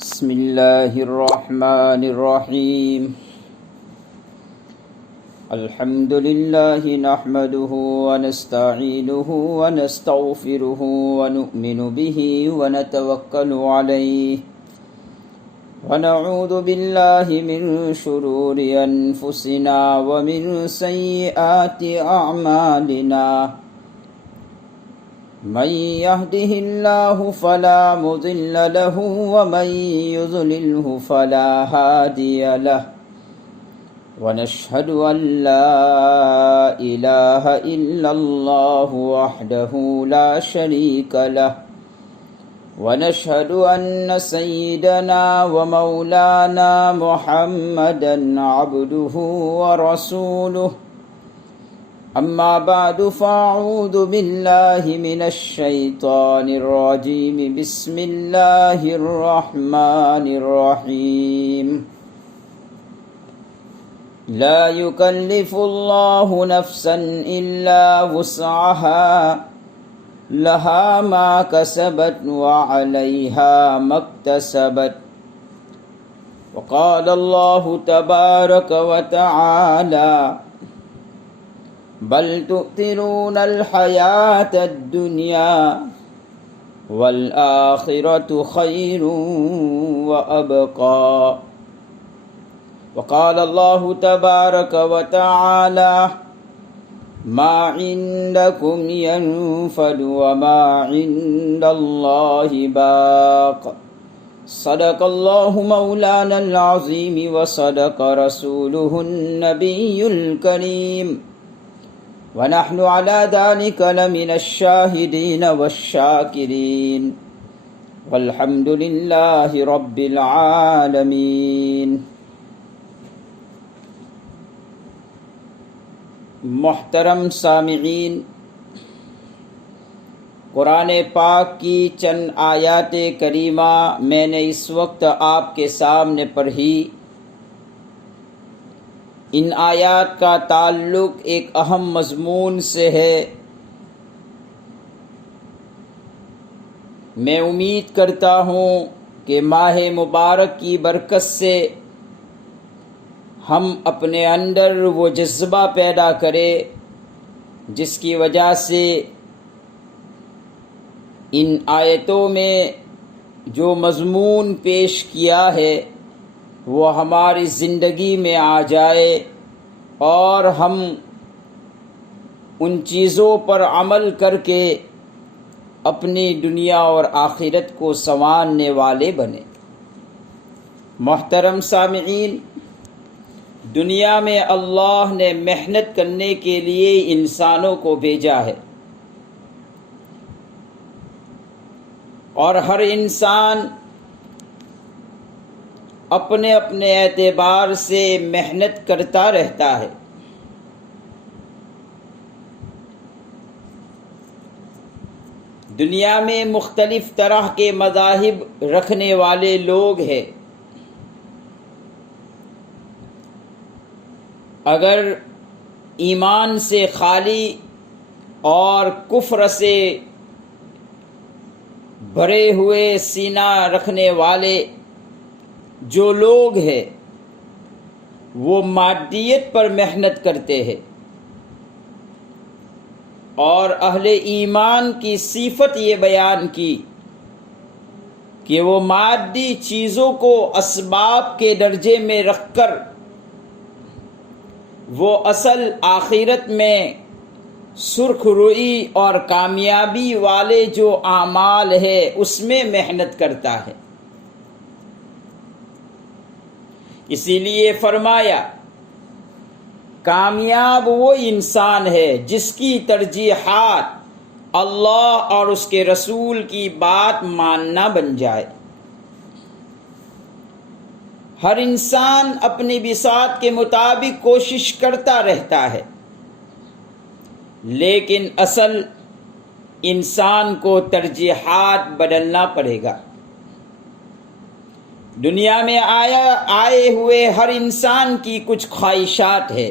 بسم اللہ الرحمن الرحیم الحمد للہ نحمده ونستعینه ونستغفره ونؤمن به ونتوکل علیہ ونعوذ باللہ من شرور انفسنا ومن سیئات اعمالنا من يهده الله فلا مضل له ومن يضلله فلا هادي له ونشهد أن لا إله إلا الله وحده لا شريك له ونشهد أن سيدنا ومولانا محمدا عبده ورسوله أما بعد فأعوذ بالله من الشيطان الرجيم بسم الله الرحمن الرحيم لا يكلف الله نفسا إلا وسعها لها ما كسبت وعليها ما اكتسبت وقال الله تبارك وتعالى بل تؤثرون الحياة الدنيا والآخرة خير وأبقى وقال الله تبارك وتعالى ما عندكم ينفد وما عند الله باق صدق الله مولانا العظيم وصدق رسوله النبي الكريم ونحن على ذلك لمن الشاهدين والشاكرين والحمد لله رب العالمين۔ محترم سامعین، قرآن پاک کی چند آیات کریمہ میں نے اس وقت آپ کے سامنے پڑھی۔ ان آیات کا تعلق ایک اہم مضمون سے ہے۔ میں امید کرتا ہوں کہ ماہ مبارک کی برکت سے ہم اپنے اندر وہ جذبہ پیدا کریں جس کی وجہ سے ان آیتوں میں جو مضمون پیش کیا ہے وہ ہماری زندگی میں آ جائے اور ہم ان چیزوں پر عمل کر کے اپنی دنیا اور آخرت کو سنوارنے والے بنے۔ محترم سامعین، دنیا میں اللہ نے محنت کرنے کے لیے انسانوں کو بھیجا ہے، اور ہر انسان اپنے اپنے اعتبار سے محنت کرتا رہتا ہے۔ دنیا میں مختلف طرح کے مذاہب رکھنے والے لوگ ہیں۔ اگر ایمان سے خالی اور کفر سے بھرے ہوئے سینہ رکھنے والے جو لوگ ہیں وہ مادیت پر محنت کرتے ہیں، اور اہل ایمان کی صفت یہ بیان کی کہ وہ مادی چیزوں کو اسباب کے درجے میں رکھ کر وہ اصل آخرت میں سرخ روئی اور کامیابی والے جو اعمال ہے اس میں محنت کرتا ہے۔ اسی لیے فرمایا کامیاب وہ انسان ہے جس کی ترجیحات اللہ اور اس کے رسول کی بات ماننا بن جائے۔ ہر انسان اپنی بساط کے مطابق کوشش کرتا رہتا ہے، لیکن اصل انسان کو ترجیحات بدلنا پڑے گا۔ دنیا میں آئے ہوئے ہر انسان کی کچھ خواہشات ہے،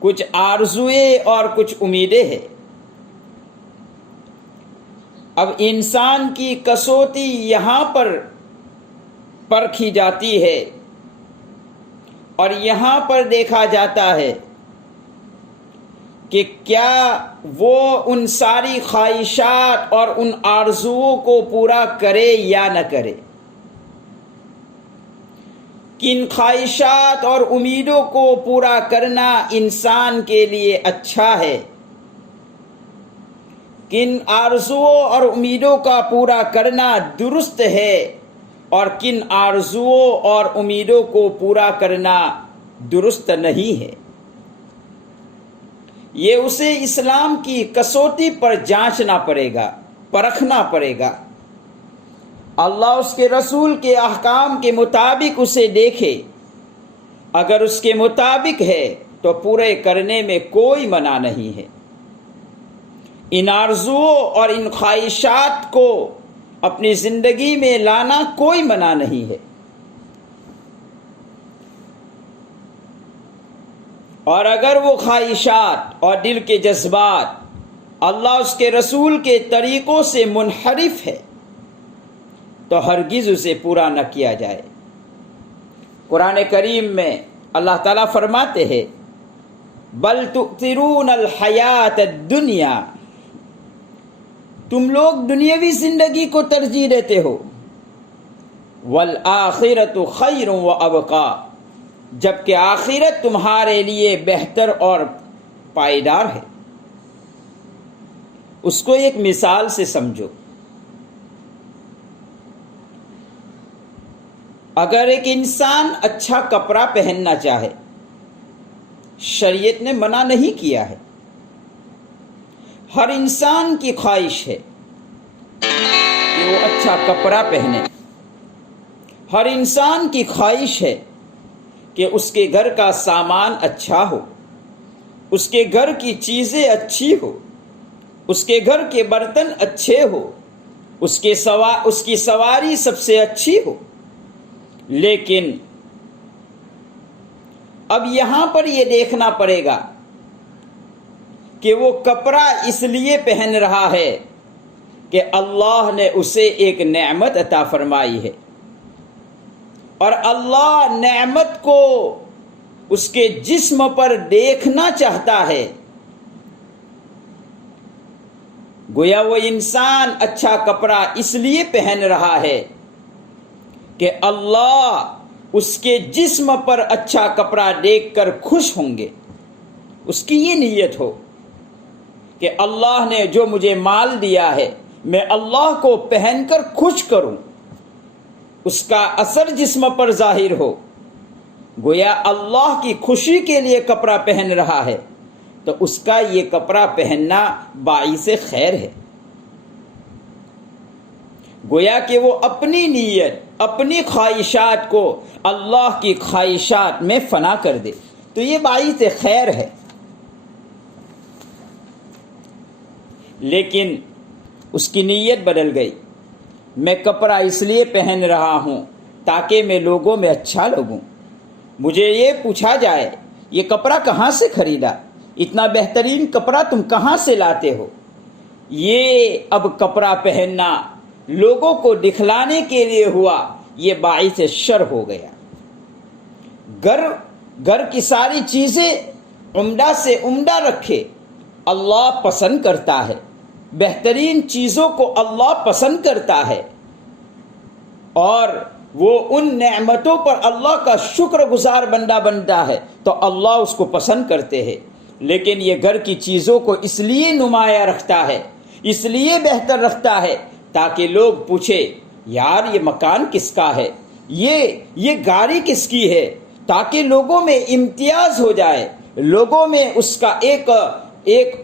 کچھ آرزوئیں اور کچھ امیدیں ہیں۔ اب انسان کی کسوٹی یہاں پر پرکھی جاتی ہے اور یہاں پر دیکھا جاتا ہے کہ کیا وہ ان ساری خواہشات اور ان آرزوؤں کو پورا کرے یا نہ کرے، کن خواہشات اور امیدوں کو پورا کرنا انسان کے لیے اچھا ہے، کن آرزوؤں اور امیدوں کا پورا کرنا درست ہے اور کن آرزوؤں اور امیدوں کو پورا کرنا درست نہیں ہے۔ یہ اسے اسلام کی کسوٹی پر جانچنا پڑے گا، پرکھنا پڑے گا۔ اللہ اس کے رسول کے احکام کے مطابق اسے دیکھے، اگر اس کے مطابق ہے تو پورے کرنے میں کوئی منع نہیں ہے۔ ان آرزوؤں اور ان خواہشات کو اپنی زندگی میں لانا کوئی منع نہیں ہے، اور اگر وہ خواہشات اور دل کے جذبات اللہ اس کے رسول کے طریقوں سے منحرف ہے تو ہرگز اسے پورا نہ کیا جائے۔ قرآن کریم میں اللہ تعالیٰ فرماتے ہیں بل تؤثرون الحیات الدنیا، تم لوگ دنیاوی زندگی کو ترجیح دیتے ہو، والآخرۃ خیر وابقی، جبکہ آخرت تمہارے لیے بہتر اور پائیدار ہے۔ اس کو ایک مثال سے سمجھو، اگر ایک انسان اچھا کپڑا پہننا چاہے، شریعت نے منع نہیں کیا ہے، ہر انسان کی خواہش ہے کہ وہ اچھا کپڑا پہنے، ہر انسان کی خواہش ہے کہ اس کے گھر کا سامان اچھا ہو، اس کے گھر کی چیزیں اچھی ہو، اس کے گھر کے برتن اچھے ہو، اس کی سواری سب سے اچھی ہو۔ لیکن اب یہاں پر یہ دیکھنا پڑے گا کہ وہ کپڑا اس لیے پہن رہا ہے کہ اللہ نے اسے ایک نعمت عطا فرمائی ہے، اور اللہ نعمت کو اس کے جسم پر دیکھنا چاہتا ہے۔ گویا وہ انسان اچھا کپڑا اس لیے پہن رہا ہے کہ اللہ اس کے جسم پر اچھا کپڑا دیکھ کر خوش ہوں گے، اس کی یہ نیت ہو کہ اللہ نے جو مجھے مال دیا ہے میں اللہ کو پہن کر خوش کروں، اس کا اثر جسم پر ظاہر ہو۔ گویا اللہ کی خوشی کے لیے کپڑا پہن رہا ہے تو اس کا یہ کپڑا پہننا باعث خیر ہے۔ گویا کہ وہ اپنی نیت، اپنی خواہشات کو اللہ کی خواہشات میں فنا کر دے تو یہ باعث خیر ہے۔ لیکن اس کی نیت بدل گئی، میں کپڑا اس لیے پہن رہا ہوں تاکہ میں لوگوں میں اچھا لگوں، مجھے یہ پوچھا جائے یہ کپڑا کہاں سے خریدا، اتنا بہترین کپڑا تم کہاں سے لاتے ہو۔ یہ اب کپڑا پہننا لوگوں کو دکھلانے کے لیے ہوا، یہ باعث شر ہو گیا۔ گھر کی ساری چیزیں عمدہ سے عمدہ رکھے، اللہ پسند کرتا ہے، بہترین چیزوں کو اللہ پسند کرتا ہے، اور وہ ان نعمتوں پر اللہ کا شکر گزار بندہ بنتا ہے تو اللہ اس کو پسند کرتے ہیں۔ لیکن یہ گھر کی چیزوں کو اس لیے نمایاں رکھتا ہے، اس لیے بہتر رکھتا ہے تاکہ لوگ پوچھے یار یہ مکان کس کا ہے، یہ گاڑی کس کی ہے، تاکہ لوگوں میں امتیاز ہو جائے، لوگوں میں اس کا ایک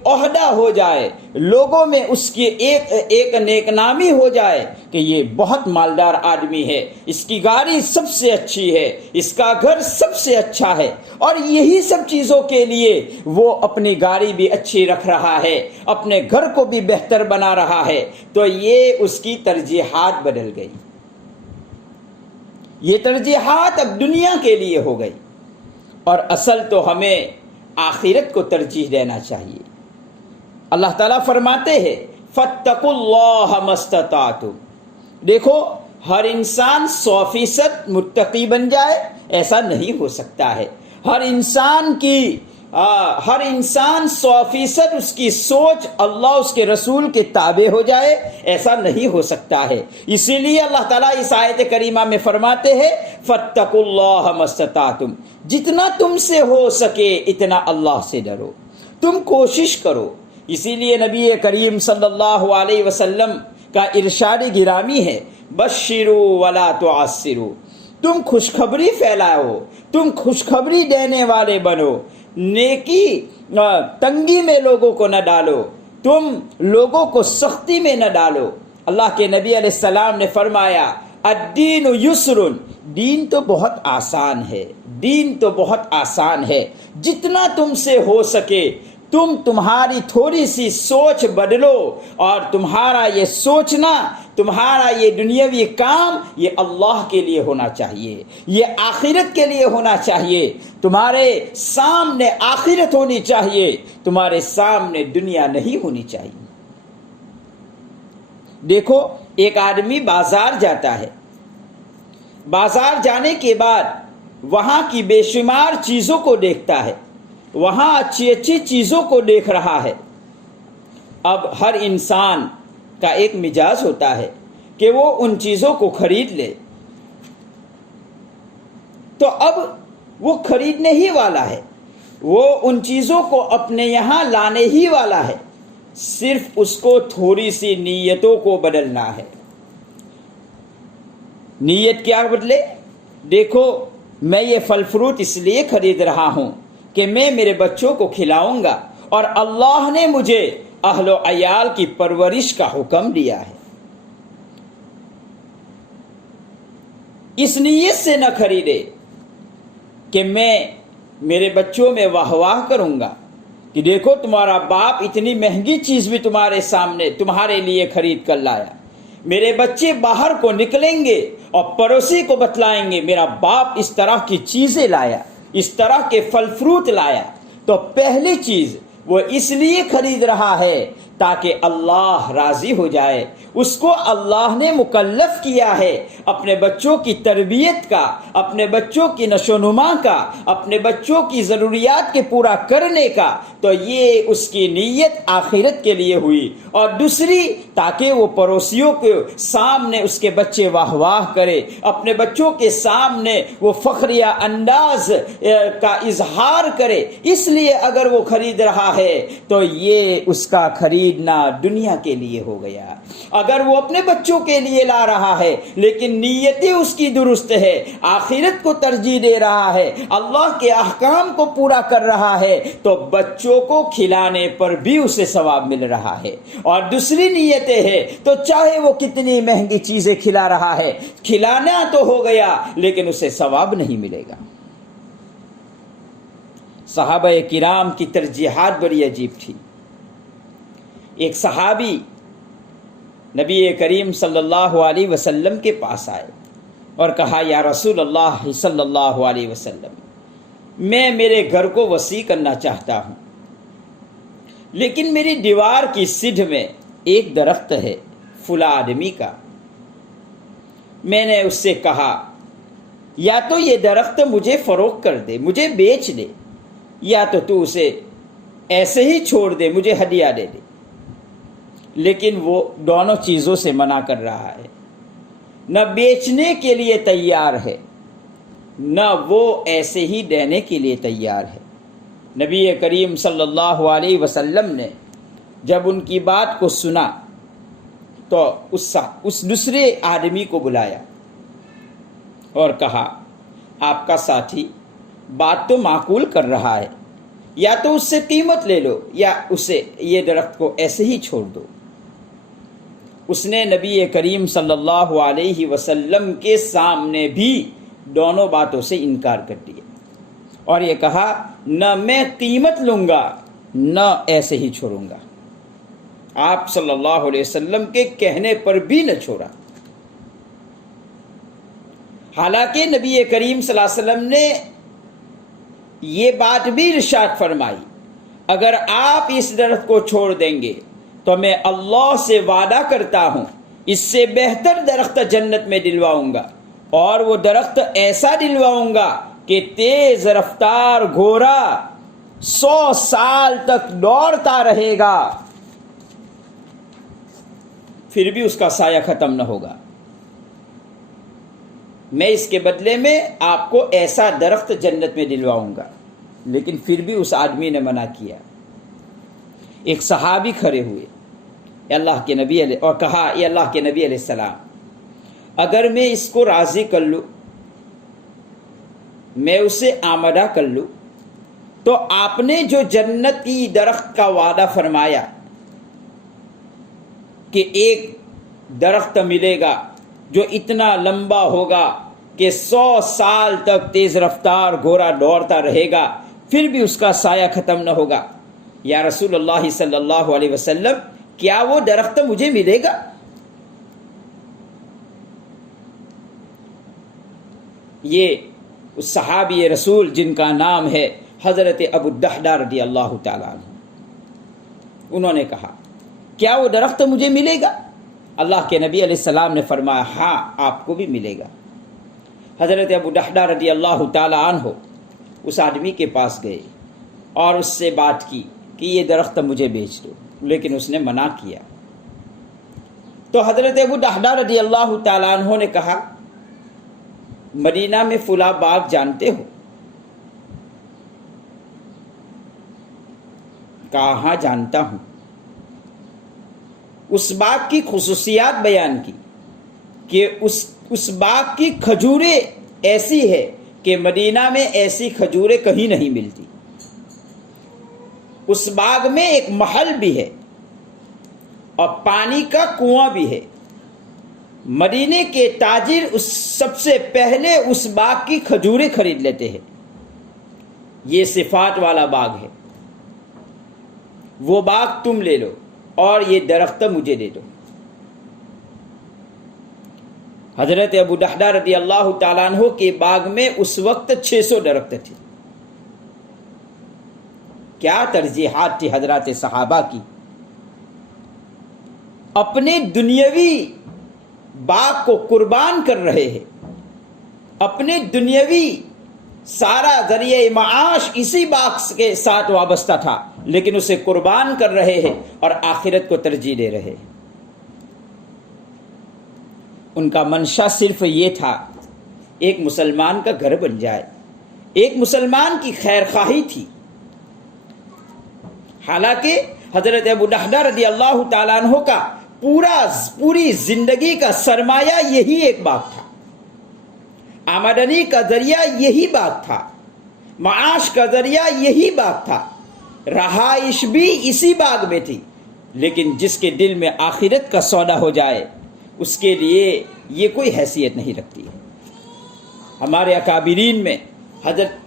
عہدہ ہو جائے، لوگوں میں اس کی ایک نیک نامی ہو جائے کہ یہ بہت مالدار آدمی ہے، اس کی گاڑی سب سے اچھی ہے، اس کا گھر سب سے اچھا ہے، اور یہی سب چیزوں کے لیے وہ اپنی گاڑی بھی اچھی رکھ رہا ہے، اپنے گھر کو بھی بہتر بنا رہا ہے، تو یہ اس کی ترجیحات بدل گئی۔ یہ ترجیحات اب دنیا کے لیے ہو گئی، اور اصل تو ہمیں آخرت کو ترجیح دینا چاہیے۔ اللہ تعالیٰ فرماتے ہیں فاتقوا اللہ ما استطعتم، دیکھو ہر انسان 100% متقی بن جائے، ایسا نہیں ہو سکتا ہے۔ ہر انسان 100% اس کی سوچ اللہ اس کے رسول کے تابع ہو جائے، ایسا نہیں ہو سکتا ہے۔ اسی لیے اللہ تعالیٰ اس آیت کریمہ میں فرماتے ہیں فاتقوا اللہ ما استطعتم، جتنا تم سے ہو سکے اتنا اللہ سے ڈرو، تم کوشش کرو۔ اسی لیے نبی کریم صلی اللہ علیہ وسلم کا ارشاد گرامی ہے بشروا ولا تعسروا، تم خوشخبری پھیلاؤ، تم خوشخبری دینے والے بنو، نیکی تنگی میں لوگوں کو نہ ڈالو، تم لوگوں کو سختی میں نہ ڈالو۔ اللہ کے نبی علیہ السلام نے فرمایا الدین یسر، دین تو بہت آسان ہے، دین تو بہت آسان ہے، جتنا تم سے ہو سکے تم تمہاری تھوڑی سی سوچ بدلو، اور تمہارا یہ سوچنا، تمہارا یہ دنیاوی کام یہ اللہ کے لیے ہونا چاہیے، یہ آخرت کے لیے ہونا چاہیے۔ تمہارے سامنے آخرت ہونی چاہیے، تمہارے سامنے دنیا نہیں ہونی چاہیے۔ دیکھو ایک آدمی بازار جاتا ہے، بازار جانے کے بعد وہاں کی بے شمار چیزوں کو دیکھتا ہے، وہاں اچھی اچھی چیزوں کو دیکھ رہا ہے۔ اب ہر انسان کا ایک مزاج ہوتا ہے کہ وہ ان چیزوں کو خرید لے، تو اب وہ خریدنے ہی والا ہے، وہ ان چیزوں کو اپنے یہاں لانے ہی والا ہے، صرف اس کو تھوڑی سی نیتوں کو بدلنا ہے۔ نیت کیا بدلے؟ دیکھو میں یہ پھل فروٹ اس لیے خرید رہا ہوں کہ میں میرے بچوں کو کھلاؤں گا، اور اللہ نے مجھے اہل و عیال کی پرورش کا حکم دیا ہے۔ اس نیت سے نہ خریدے کہ میں میرے بچوں میں واہ واہ کروں گا کہ دیکھو تمہارا باپ اتنی مہنگی چیز بھی تمہارے سامنے تمہارے لیے خرید کر لایا۔ میرے بچے باہر کو نکلیں گے اور پڑوسی کو بتلائیں گے میرا باپ اس طرح کی چیزیں لایا، اس طرح کے پھل فروٹ لایا۔ تو پہلی چیز وہ اس لیے خرید رہا ہے تاکہ اللہ راضی ہو جائے، اس کو اللہ نے مکلف کیا ہے اپنے بچوں کی تربیت کا، اپنے بچوں کی نشو نما کا، اپنے بچوں کی ضروریات کے پورا کرنے کا، تو یہ اس کی نیت آخرت کے لیے ہوئی۔ اور دوسری تاکہ وہ پڑوسیوں کے سامنے اس کے بچے واہ واہ کرے، اپنے بچوں کے سامنے وہ فخریہ انداز کا اظہار کرے، اس لیے اگر وہ خرید رہا ہے تو یہ اس کا خریدنا دنیا کے لیے ہو گیا۔ اگر وہ اپنے بچوں کے لیے لا رہا ہے لیکن نیتیں اس کی درست ہے، آخرت کو ترجیح دے رہا ہے، اللہ کے احکام کو پورا کر رہا ہے، تو بچوں کو کھلانے پر بھی اسے ثواب مل رہا ہے۔ اور دوسری نیتیں ہے تو چاہے وہ کتنی مہنگی چیزیں کھلا رہا ہے، کھلانا تو ہو گیا لیکن اسے ثواب نہیں ملے گا۔ صحابہ کرام کی ترجیحات بڑی عجیب تھی۔ ایک صحابی نبی کریم صلی اللہ علیہ وسلم کے پاس آئے اور کہا یا رسول اللہ صلی اللہ علیہ وسلم، میں میرے گھر کو وسیع کرنا چاہتا ہوں، لیکن میری دیوار کی سدھ میں ایک درخت ہے فلاں آدمی کا۔ میں نے اس سے کہا یا تو یہ درخت مجھے فروخت کر دے، مجھے بیچ دے، یا تو اسے ایسے ہی چھوڑ دے، مجھے ہدیہ دے دے۔ لیکن وہ دونوں چیزوں سے منع کر رہا ہے، نہ بیچنے کے لیے تیار ہے، نہ وہ ایسے ہی دینے کے لیے تیار ہے۔ نبی کریم صلی اللہ علیہ وسلم نے جب ان کی بات کو سنا تو اس دوسرے آدمی کو بلایا اور کہا آپ کا ساتھی بات تو معقول کر رہا ہے، یا تو اس سے قیمت لے لو یا اسے یہ درخت کو ایسے ہی چھوڑ دو۔ اس نے نبی کریم صلی اللہ علیہ وسلم کے سامنے بھی دونوں باتوں سے انکار کر دیا اور یہ کہا نہ میں قیمت لوں گا نہ ایسے ہی چھوڑوں گا۔ آپ صلی اللہ علیہ وسلم کے کہنے پر بھی نہ چھوڑا۔ حالانکہ نبی کریم صلی اللہ علیہ وسلم نے یہ بات بھی ارشاد فرمائی اگر آپ اس درخت کو چھوڑ دیں گے تو میں اللہ سے وعدہ کرتا ہوں اس سے بہتر درخت جنت میں دلواؤں گا، اور وہ درخت ایسا دلواؤں گا کہ تیز رفتار گھوڑا 100 سال تک دوڑتا رہے گا، پھر بھی اس کا سایہ ختم نہ ہوگا۔ میں اس کے بدلے میں آپ کو ایسا درخت جنت میں دلواؤں گا۔ لیکن پھر بھی اس آدمی نے منع کیا۔ ایک صحابی کھڑے ہوئے اللہ کے نبی علیہ اور کہا، اے اللہ کے نبی علیہ السلام، اگر میں اس کو راضی کر لوں، میں اسے آمادہ کر لوں، تو آپ نے جو جنتی درخت کا وعدہ فرمایا کہ ایک درخت ملے گا جو اتنا لمبا ہوگا کہ 100 سال تک تیز رفتار گھوڑا دوڑتا رہے گا، پھر بھی اس کا سایہ ختم نہ ہوگا، یا رسول اللہ صلی اللہ علیہ وسلم کیا وہ درخت مجھے ملے گا؟ یہ اس صحابی رسول جن کا نام ہے حضرت ابو الدحداء رضی اللہ تعالیٰ عنہ، انہوں نے کہا کیا وہ درخت مجھے ملے گا؟ اللہ کے نبی علیہ السلام نے فرمایا ہاں آپ کو بھی ملے گا۔ حضرت ابو الدحداء رضی اللہ تعالیٰ عنہ اس آدمی کے پاس گئے اور اس سے بات کی کہ یہ درخت مجھے بیچ دو، لیکن اس نے منع کیا۔ تو حضرت ابو الدحداء رضی اللہ تعالیٰ عنہ نے کہا مدینہ میں فلاں باغ جانتے ہو؟ کہا ہاں جانتا ہوں۔ اس باغ کی خصوصیات بیان کی کہ اس باغ کی کھجوریں ایسی ہے کہ مدینہ میں ایسی کھجوریں کہیں نہیں ملتی۔ اس باغ میں ایک محل بھی ہے اور پانی کا کنواں بھی ہے۔ مدینے کے تاجر سب سے پہلے اس باغ کی کھجوریں خرید لیتے ہیں۔ یہ صفات والا باغ ہے، وہ باغ تم لے لو اور یہ درخت مجھے دے دو۔ حضرت ابو الدحداء رضی اللہ تعالیٰ عنہ کے باغ میں اس وقت 600 درخت تھے۔ کیا ترجیحات تھی حضرات صحابہ کی، اپنے دنیاوی باغ کو قربان کر رہے ہیں، اپنے دنیاوی سارا ذریعہ معاش اسی باغ کے ساتھ وابستہ تھا، لیکن اسے قربان کر رہے ہیں اور آخرت کو ترجیح دے رہے ہیں۔ ان کا منشا صرف یہ تھا ایک مسلمان کا گھر بن جائے، ایک مسلمان کی خیر خواہی تھی۔ حالانکہ حضرت ابو الدحداء رضی اللہ تعالیٰ عنہ کا پوری زندگی کا سرمایہ یہی ایک باغ تھا، آمدنی کا ذریعہ یہی باغ تھا، معاش کا ذریعہ یہی باغ تھا، رہائش بھی اسی باغ میں تھی۔ لیکن جس کے دل میں آخرت کا سودا ہو جائے اس کے لیے یہ کوئی حیثیت نہیں رکھتی ہے۔ ہمارے اکابرین میں حضرت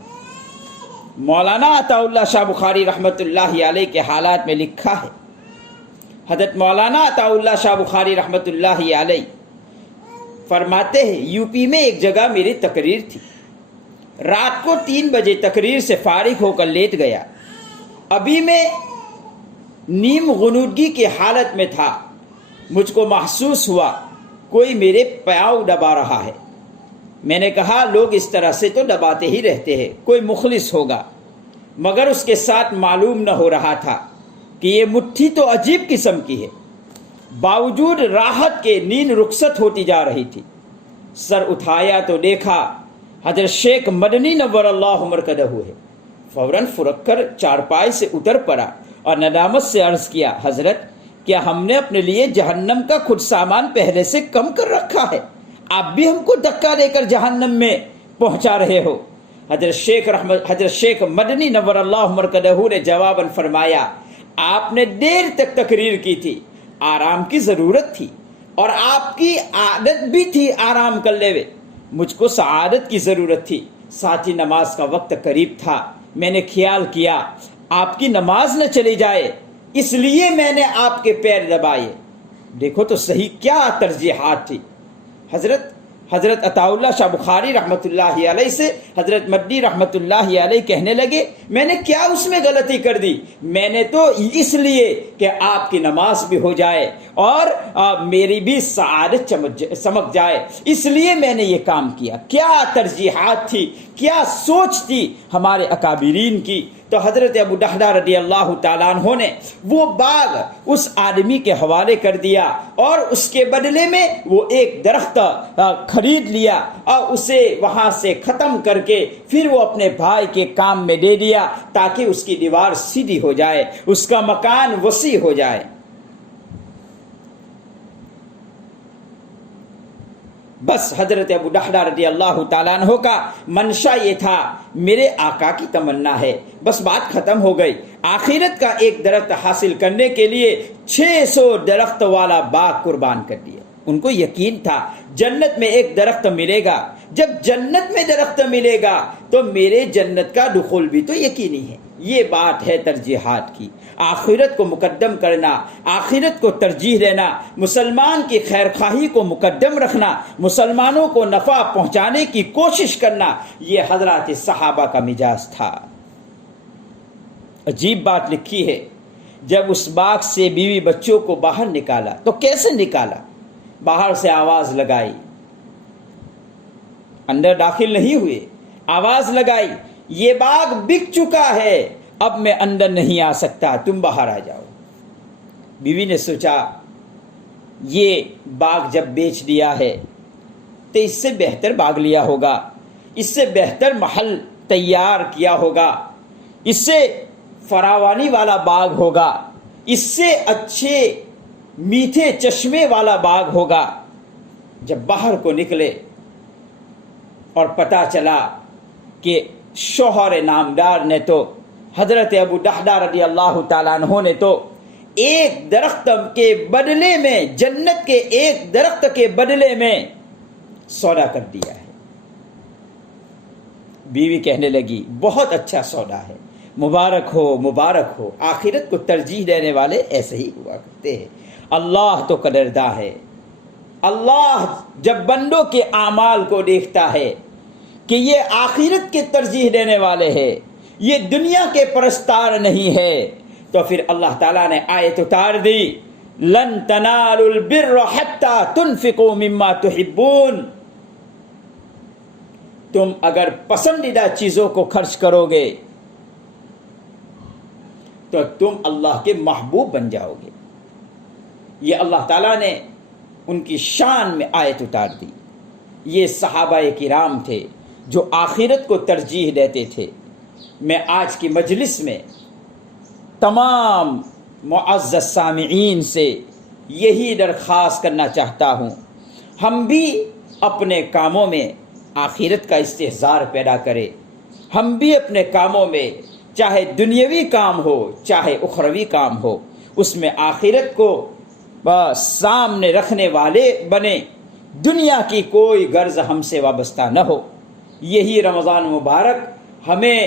مولانا عطا اللہ شاہ بخاری رحمۃ اللہ علیہ کے حالات میں لکھا ہے، حضرت مولانا عطا اللہ شاہ بخاری رحمۃ اللہ علیہ فرماتے ہیں یو پی میں ایک جگہ میری تقریر تھی، رات کو 3 بجے تقریر سے فارغ ہو کر لیٹ گیا، ابھی میں نیم غنودگی کی حالت میں تھا، مجھ کو محسوس ہوا کوئی میرے پاؤں دبا رہا ہے۔ میں نے کہا لوگ اس طرح سے تو دباتے ہی رہتے ہیں، کوئی مخلص ہوگا، مگر اس کے ساتھ معلوم نہ ہو رہا تھا کہ یہ مٹھی تو عجیب قسم کی ہے۔ باوجود راحت کے نیند رخصت ہوتی جا رہی تھی، سر اٹھایا تو دیکھا حضرت شیخ مدنی نور اللہ مرکزہ ہے۔ فوراً فرق کر چارپائی سے اتر پڑا اور ندامت سے عرض کیا حضرت کیا ہم نے اپنے لیے جہنم کا خود سامان پہلے سے کم کر رکھا ہے؟ آپ بھی ہم کو دھکا دے کر جہنم میں پہنچا رہے ہو۔ حضرت شیخ مدنی نور اللہ مرکزہ نے جواباً فرمایا آپ نے دیر تک تقریر کی تھی، آرام کی ضرورت تھی اور آپ کی عادت بھی تھی آرام کر لے، مجھ کو سعادت کی ضرورت تھی، ساتھ ہی نماز کا وقت قریب تھا، میں نے خیال کیا آپ کی نماز نہ چلی جائے اس لیے میں نے آپ کے پیر دبائے۔ دیکھو تو صحیح کیا ترجیحات تھی۔ حضرت عطاءاللہ شاہ بخاری رحمۃ اللہ علیہ سے حضرت مدنی رحمۃ اللہ علیہ کہنے لگے میں نے کیا اس میں غلطی کر دی؟ میں نے تو اس لیے کہ آپ کی نماز بھی ہو جائے اور میری بھی سعادت چمک جائے، اس لیے میں نے یہ کام کیا۔ کیا ترجیحات تھی، کیا سوچ تھی ہمارے اکابرین کی۔ تو حضرت ابو دحدہ رضی اللہ تعالیٰ عنہ نے وہ باغ اس آدمی کے حوالے کر دیا اور اس کے بدلے میں وہ ایک درخت خرید لیا اور اسے وہاں سے ختم کر کے پھر وہ اپنے بھائی کے کام میں دے دیا تاکہ اس کی دیوار سیدھی ہو جائے، اس کا مکان وسیع ہو جائے۔ بس حضرت ابو دحدہ رضی اللہ تعالیٰ عنہ کا منشا یہ تھا، میرے آقا کی تمنا ہے، بس بات ختم ہو گئی۔ آخرت کا ایک درخت حاصل کرنے کے لیے 600 درخت والا باغ قربان کر دیا۔ ان کو یقین تھا جنت میں ایک درخت ملے گا، جب جنت میں درخت ملے گا تو میرے جنت کا دخول بھی تو یقینی ہے۔ یہ بات ہے ترجیحات کی، آخرت کو مقدم کرنا، آخرت کو ترجیح دینا، مسلمان کی خیر خواہی کو مقدم رکھنا، مسلمانوں کو نفع پہنچانے کی کوشش کرنا، یہ حضرات صحابہ کا مزاج تھا۔ عجیب بات لکھی ہے، جب اس باغ سے بیوی بچوں کو باہر نکالا تو کیسے نکالا؟ باہر سے آواز لگائی، اندر داخل نہیں ہوئے، آواز لگائی یہ باغ بک چکا ہے، اب میں اندر نہیں آ سکتا، تم باہر آ جاؤ۔ بیوی نے سوچا یہ باغ جب بیچ دیا ہے تو اس سے بہتر باغ لیا ہوگا، اس سے بہتر محل تیار کیا ہوگا، اس سے فراوانی والا باغ ہوگا، اس سے اچھے میٹھے چشمے والا باغ ہوگا۔ جب باہر کو نکلے اور پتہ چلا کہ شوہر نامدار نے تو حضرت ابو دحدہ رضی اللہ تعالیٰ عنہ نے تو ایک درخت کے بدلے میں، جنت کے ایک درخت کے بدلے میں سودا کر دیا ہے۔ بیوی کہنے لگی بہت اچھا سودا ہے، مبارک ہو مبارک ہو۔ آخرت کو ترجیح دینے والے ایسے ہی ہوا کرتے ہیں۔ اللہ تو قدرداں ہے، اللہ جب بندوں کے اعمال کو دیکھتا ہے کہ یہ آخرت کے ترجیح دینے والے ہیں، یہ دنیا کے پرستار نہیں ہے، تو پھر اللہ تعالیٰ نے آیت اتار دی لن تنالوا البر حتى تنفقوا مما تحبون۔ تم اگر پسندیدہ چیزوں کو خرچ کرو گے تو تم اللہ کے محبوب بن جاؤ گے۔ یہ اللہ تعالیٰ نے ان کی شان میں آیت اتار دی۔ یہ صحابہ کرام تھے جو آخرت کو ترجیح دیتے تھے۔ میں آج کی مجلس میں تمام معزز سامعین سے یہی درخواست کرنا چاہتا ہوں، ہم بھی اپنے کاموں میں آخرت کا استحضار پیدا کریں۔ ہم بھی اپنے کاموں میں، چاہے دنیاوی کام ہو چاہے اخروی کام ہو، اس میں آخرت کو سامنے رکھنے والے بنے، دنیا کی کوئی غرض ہم سے وابستہ نہ ہو۔ یہی رمضان مبارک ہمیں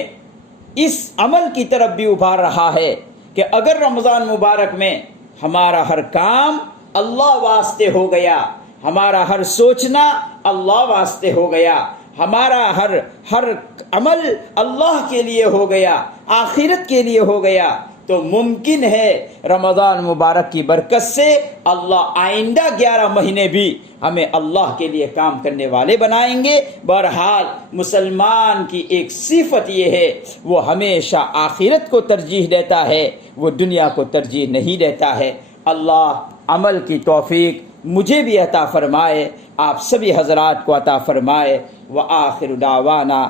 اس عمل کی طرف بھی ابھار رہا ہے کہ اگر رمضان مبارک میں ہمارا ہر کام اللہ واسطے ہو گیا، ہمارا ہر سوچنا اللہ واسطے ہو گیا، ہمارا ہر عمل اللہ کے لیے ہو گیا، آخرت کے لیے ہو گیا، تو ممکن ہے رمضان مبارک کی برکت سے اللہ آئندہ 11 مہینے بھی ہمیں اللہ کے لیے کام کرنے والے بنائیں گے۔ بہرحال مسلمان کی ایک صفت یہ ہے، وہ ہمیشہ آخرت کو ترجیح دیتا ہے، وہ دنیا کو ترجیح نہیں دیتا ہے۔ اللہ عمل کی توفیق مجھے بھی عطا فرمائے، آپ سبھی حضرات کو عطا فرمائے۔ وآخر دعوانا